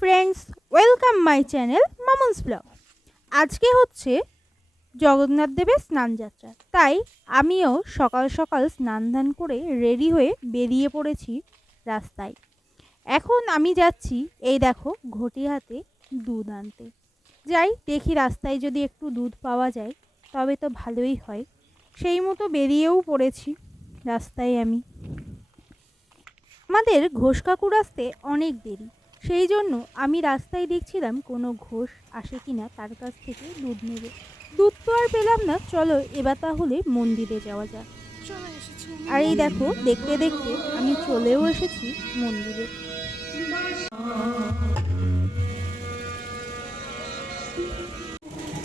Friends, welcome my channel Mamun's blog. আজকে হচ্ছে জগন্নাথ দেবের স্নানযাত্রা, তাই আমিও সকাল সকাল স্নান ধান করে রেডি হয়ে বেরিয়ে পড়েছি রাস্তায়। এখন আমি যাচ্ছি, এই দেখো ঘটি হাতে দুধ আনতে। যাই দেখি রাস্তায় যদি একটু দুধ পাওয়া যায় তবে তো ভালোই হয়। সেই মতো বেরিয়েও পড়েছি রাস্তায় আমি। আমাদের ঘোষ কাকুর আসতে অনেক দেরি, সেই জন্য আমি রাস্তায় দেখছিলাম কোনো ঘোষ আসে কিনা, তার কাছ থেকে দুধ নেব। দুধ তো আর পেলাম না, চলো এবার তাহলে মন্দিরে যাওয়া যাক। আর এই দেখো দেখতে দেখতে আমি চলেও এসেছি মন্দিরে।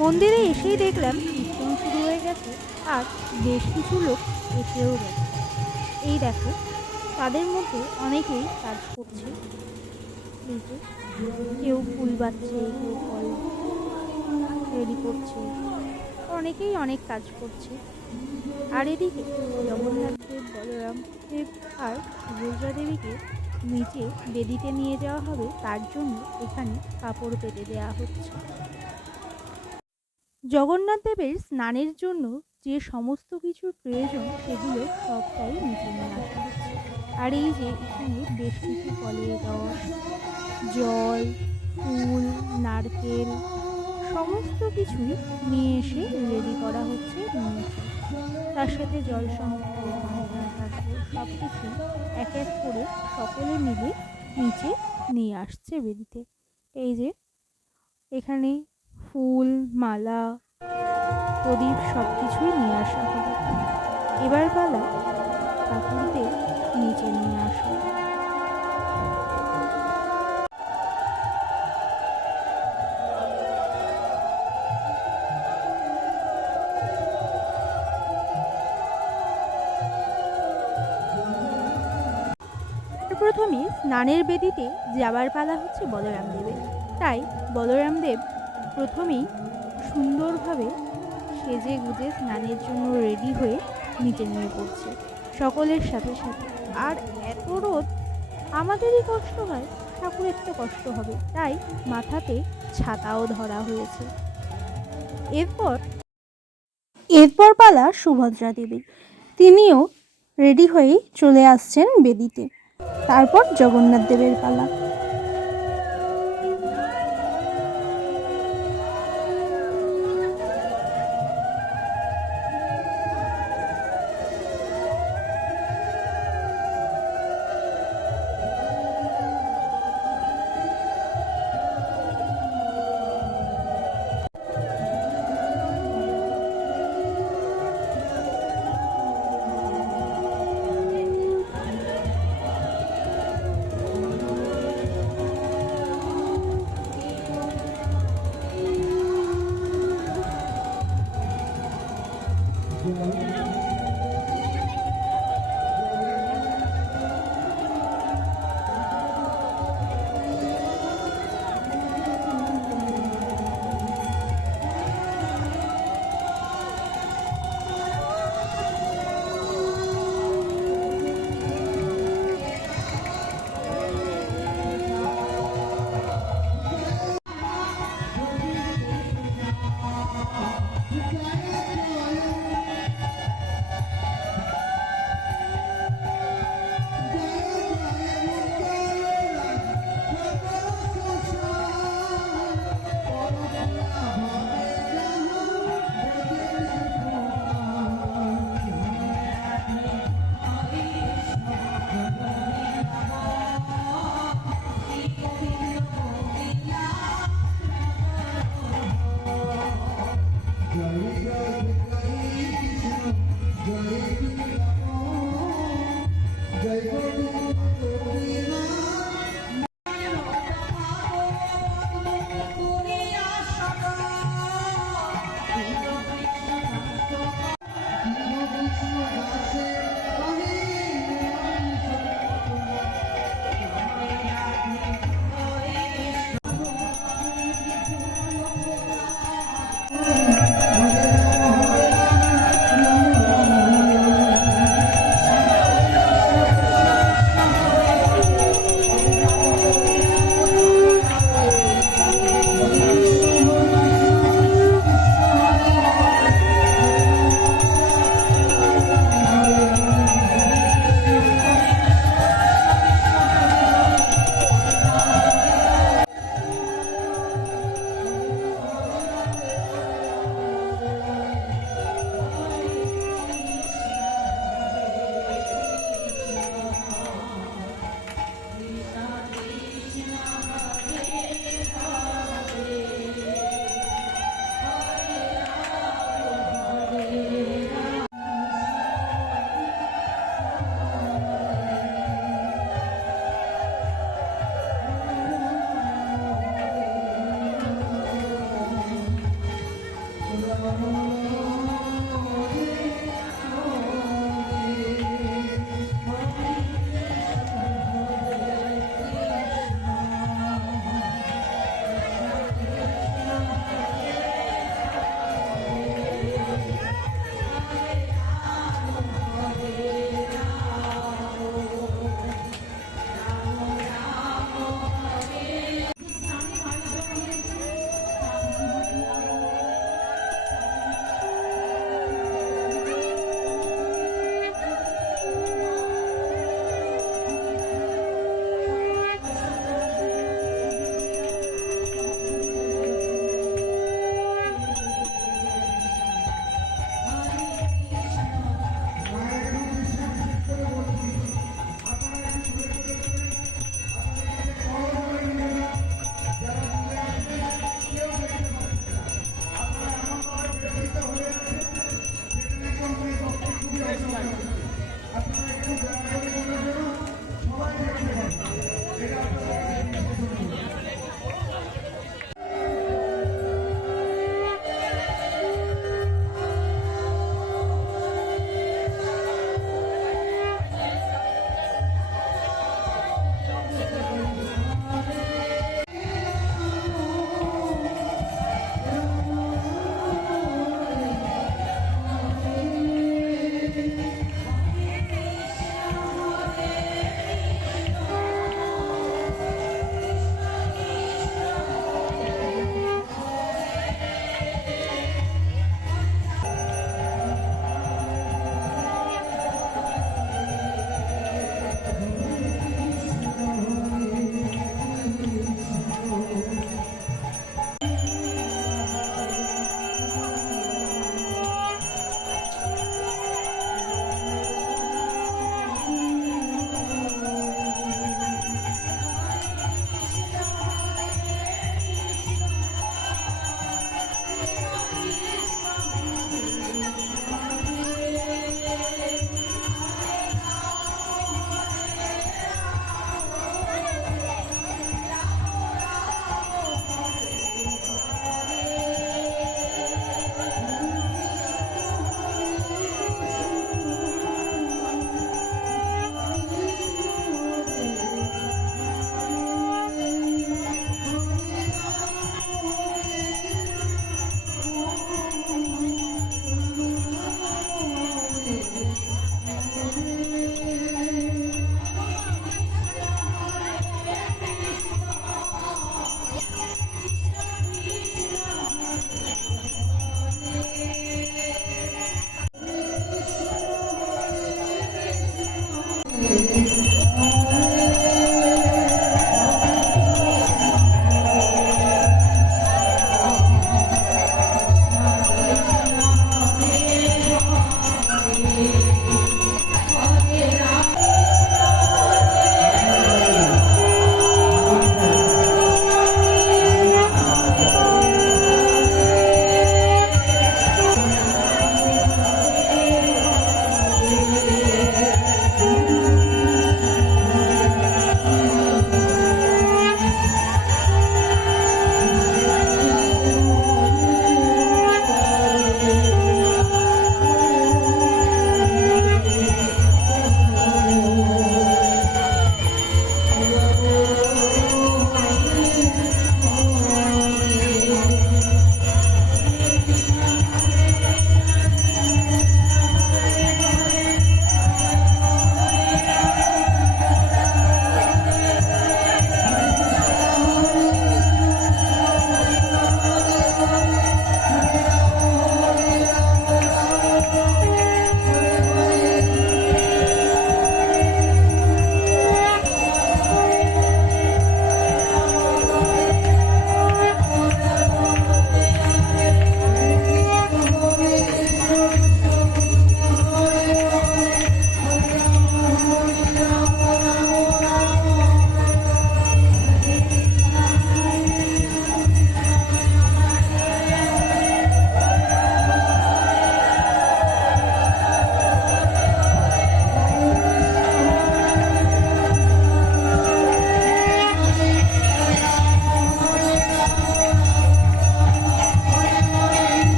মন্দিরে এসেই দেখলাম কীর্তন শুরু হয়ে গেছে আর বেশ কিছু লোক এসেও গেছে। এই দেখো তাদের মধ্যে অনেকেই কাজ করছে, কেউ ফুল বাচ্ছে, কেউ ফল রেডি করছে, অনেকেই অনেক কাজ করছে। আর এদিকে জগন্নাথ দেব, বলরাম দেব আর সুভদ্রা দেবীকে নিচে বেদিতে নিয়ে যাওয়া হবে, তার জন্য এখানে কাপড় পেতে দেওয়া হচ্ছে। জগন্নাথ দেবের স্নানের জন্য যে সমস্ত কিছুর প্রয়োজন সেগুলো সবটাই নিচে নিয়ে আসা হচ্ছে। আর এই যে এখানে বেশ কিছু ফলের রস, জল, ফুল, নারকেল সমস্ত কিছুই নিয়ে এসে রেডি করা হচ্ছে নিচে। তার সাথে জল সংখ্যা, সব কিছু এক এক করে সকলে মিলে নিচে নিয়ে আসছে বেদিতে। এই যে এখানে ফুল, মালা, প্রদীপ সব কিছুই নিয়ে আসা হবে। এবার পালা ঠাকুরদের নিচে নিয়ে আসা। প্রথমে স্নানের বেদিতে যাবার পালা হচ্ছে বলরাম দেবের, তাই বলরাম দেব প্রথমেই সুন্দরভাবে সেজে গুজে স্নানের জন্য রেডি হয়ে নিচে নেমে পড়ছে সকলের সাথে সাথে। আর এত রোদ, আমাদেরই কষ্ট হয়, ঠাকুরের তো কষ্ট হবে, তাই মাথাতে ছাতাও ধরা হয়েছে। এরপর পালা সুভদ্রা দেবীর, তিনিও রেডি হয়েই চলে আসছেন বেদিতে। তারপর জগন্নাথ দেবের পালা।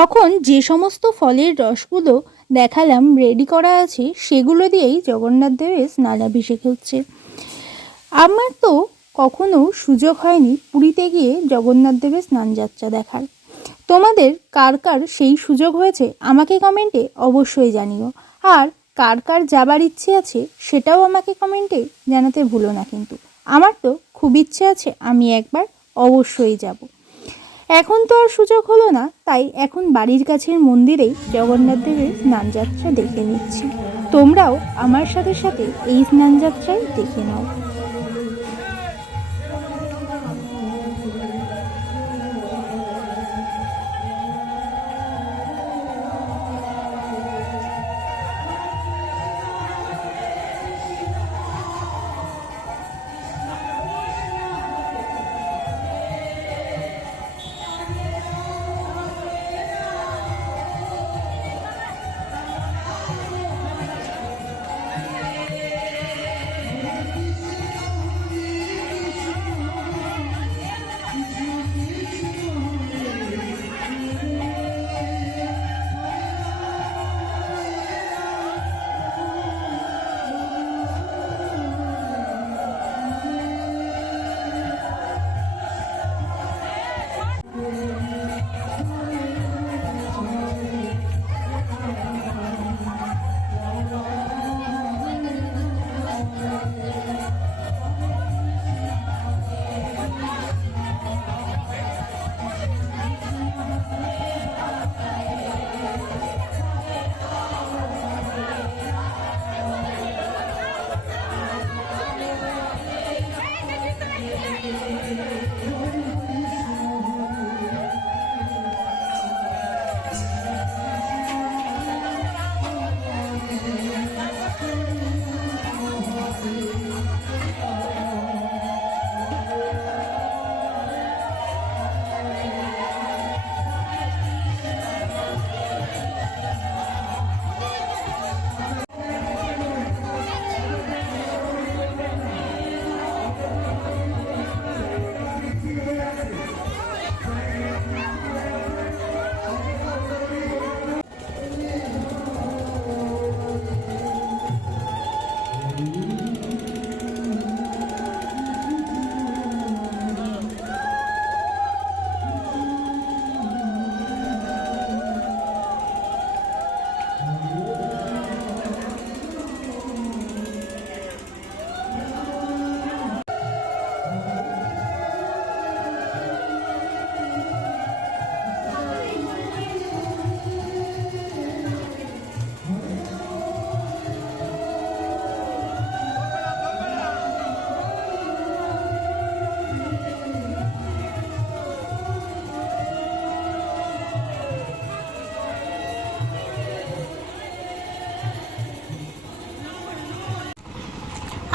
তখন যে সমস্ত ফলের রসগুলো দেখালাম রেডি করা আছে সেগুলো দিয়েই জগন্নাথ দেবের স্নানাভিষেক হচ্ছে। আমার তো কখনো সুযোগ হয়নি পুরীতে গিয়ে জগন্নাথ দেবের স্নানযাত্রা দেখার। তোমাদের কার কার সেই সুযোগ হয়েছে আমাকে কমেন্টে অবশ্যই জানিও। আর কার কার যাবার ইচ্ছে আছে সেটাও আমাকে কমেন্টে জানাতে ভুলো না। কিন্তু আমার তো খুব ইচ্ছে আছে, আমি একবার অবশ্যই যাব। এখন তো আর সুযোগ হলো না, তাই এখন বাড়ির কাছের মন্দিরেই জগন্নাথ দেবের স্নানযাত্রা দেখে নিচ্ছি। তোমরাও আমার সাথে সাথে এই স্নানযাত্রায় দেখে নাও।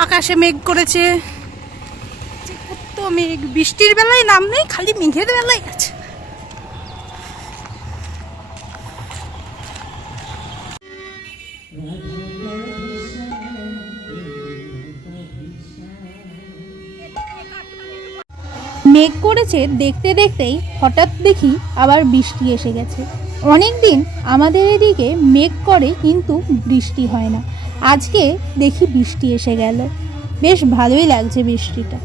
আকাশে মেঘ করেছে, কত মেঘ, বৃষ্টির বেলায় নাম নেই, খালি মেঘের বেলায় আছে। মেঘ করেছে দেখতে দেখতেই হঠাৎ দেখি আবার বৃষ্টি এসে গেছে। অনেক দিন আমাদের এদিকে মেঘ করে কিন্তু বৃষ্টি হয় না, আজকে দেখি বৃষ্টি এসে গেল। বেশ ভালোই লাগছে বৃষ্টিটা।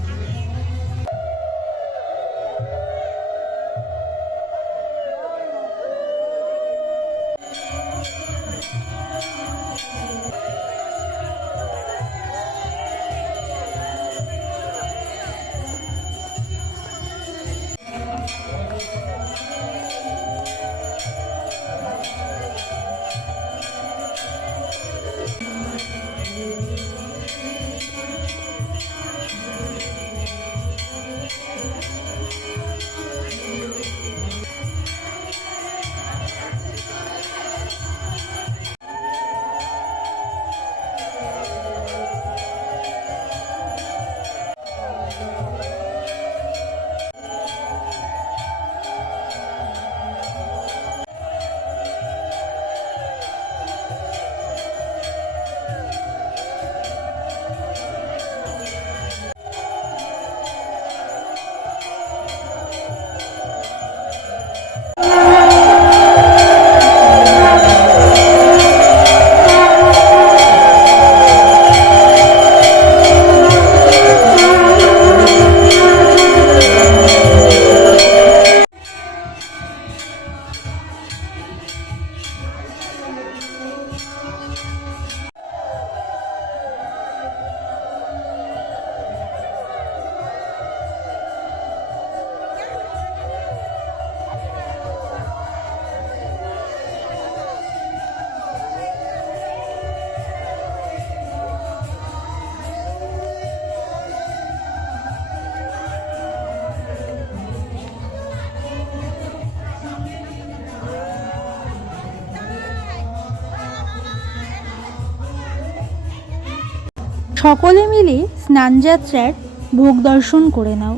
সকলে মিলে স্নানযাত্রার ভোগ দর্শন করে নাও।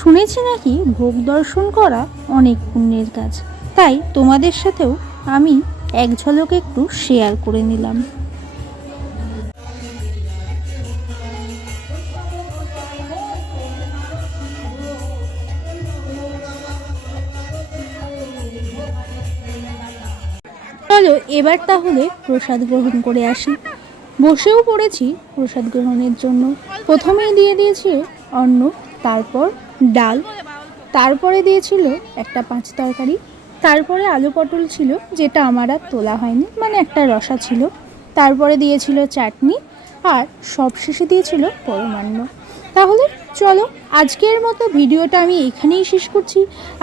শুনেছি নাকি ভোগ দর্শন করা অনেক পুণ্যের কাজ, তাই তোমাদের সাথেও আমি এক ঝলক একটু শেয়ার করে নিলাম। চলো এবার তাহলে প্রসাদ গ্রহণ করে আসি। বসেও পড়েছি প্রসাদ গ্রহণের জন্য। প্রথমেই দিয়ে দিয়েছিল অন্ন, তারপর ডাল, তারপরে দিয়েছিল একটা পাঁচ তরকারি, তারপরে আলু পটল ছিল যেটা আমার আর তোলা হয়নি, মানে একটা রসা ছিল, তারপরে দিয়েছিল চাটনি, আর সবশেষে দিয়েছিল পরমান্ন। তাহলে চলো আজকের মতো ভিডিওটা আমি এখানেই শেষ করছি।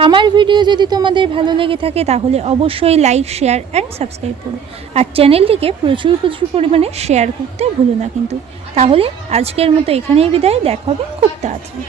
আমার ভিডিও যদি তোমাদের ভালো লেগে থাকে তাহলে অবশ্যই লাইক, শেয়ার অ্যান্ড সাবস্ক্রাইব করো, আর চ্যানেলটিকে প্রচুর পরিমাণে শেয়ার করতে ভুলো না কিন্তু। তাহলে আজকের মতো এখানেই বিদায়, দেখা হবে খুব তাড়াতাড়ি।